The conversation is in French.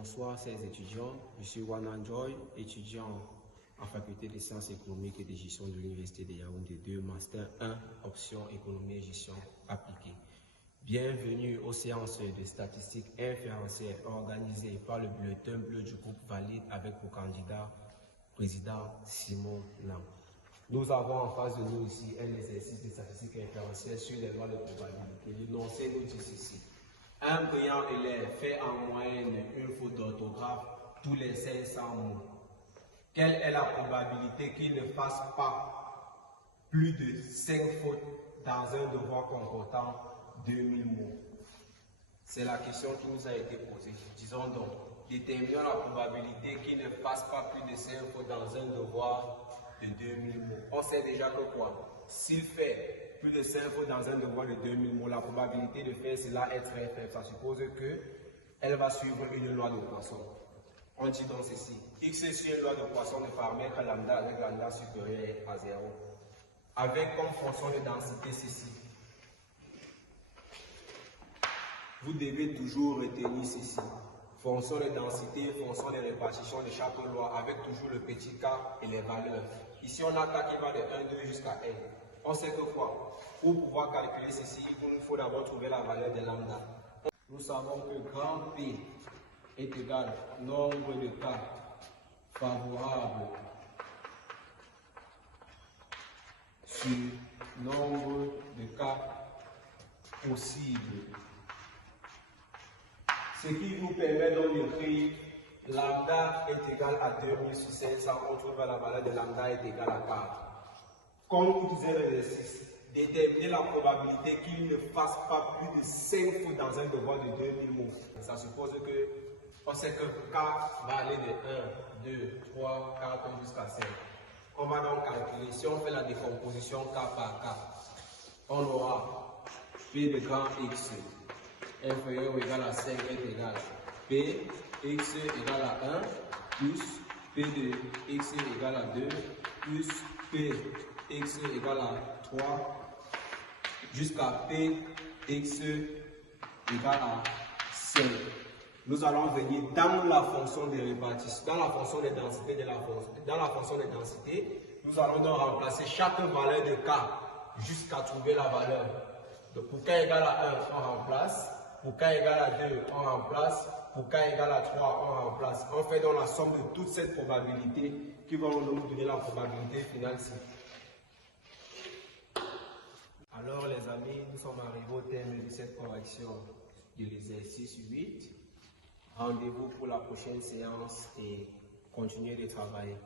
Bonsoir, chers étudiants. Je suis Wanan Joy, étudiant en faculté de sciences économiques et de gestion de l'Université de Yaoundé 2, Master 1, option économie et gestion appliquée. Bienvenue aux séances de statistiques inférentielles organisées par le bulletin bleu du groupe Valide avec pour candidat président Simon Lam. Nous avons en face de nous ici un exercice de statistiques inférentielles sur les lois de probabilité. L'énoncé nous dit ceci. Un brillant élève fait en moyenne une faute d'orthographe tous les 500 mots. Quelle est la probabilité qu'il ne fasse pas plus de 5 fautes dans un devoir comportant 2000 mots? C'est la question qui nous a été posée. Disons donc, déterminons la probabilité qu'il ne fasse pas plus de 5 fautes dans un devoir de 2000 mots. On sait déjà que quoi? S'il fait plus de 5 fautes dans un devoir de 2000 mots, la probabilité de faire cela est très faible. Ça suppose qu'elle va suivre une loi de Poisson. On dit donc ceci. X sur une loi de Poisson ne permet que lambda avec lambda supérieur à 0. Avec comme fonction de densité ceci. Vous devez toujours retenir ceci. Fonction de densité, fonction de répartition de chaque loi avec toujours le petit k et les valeurs. Ici, on a k qui va de 1, 2 jusqu'à n. On sait que quoi? Pour pouvoir calculer ceci, il nous faut d'abord trouver la valeur de lambda. Nous savons que grand P est égal au nombre de cas favorables sur nombre de cas possibles. Ce qui nous permet donc d'écrire lambda est égal à 2000 sur 500. On trouve la valeur de lambda est égal à 4. Comme nous disait l'exercice, déterminer la probabilité qu'il ne fasse pas plus de 5 fautes dans un devoir de 2000 mots. Ça suppose que, on sait que K va aller de 1, 2, 3, 4 jusqu'à 5. On va donc calculer, si on fait la décomposition K par K, on aura P de grand X inférieur ou égal à 5 est égal à P, X égal à 1, plus P de X égal à 2, plus P X égale à 3 jusqu'à P X égale à 5. Nous allons venir dans la fonction de répartition, dans la fonction de densité de la fonction. Dans la fonction de densité, nous allons donc remplacer chaque valeur de K jusqu'à trouver la valeur. Donc pour K égale à 1, on remplace. Pour K égale à 2, on remplace. Pour K égale à 3, on remplace. On fait donc la somme de toutes ces probabilités qui vont nous donner la probabilité finale ici. Alors les amis, nous sommes arrivés au terme de cette correction de l'exercice 8. Rendez-vous pour la prochaine séance et continuez de travailler.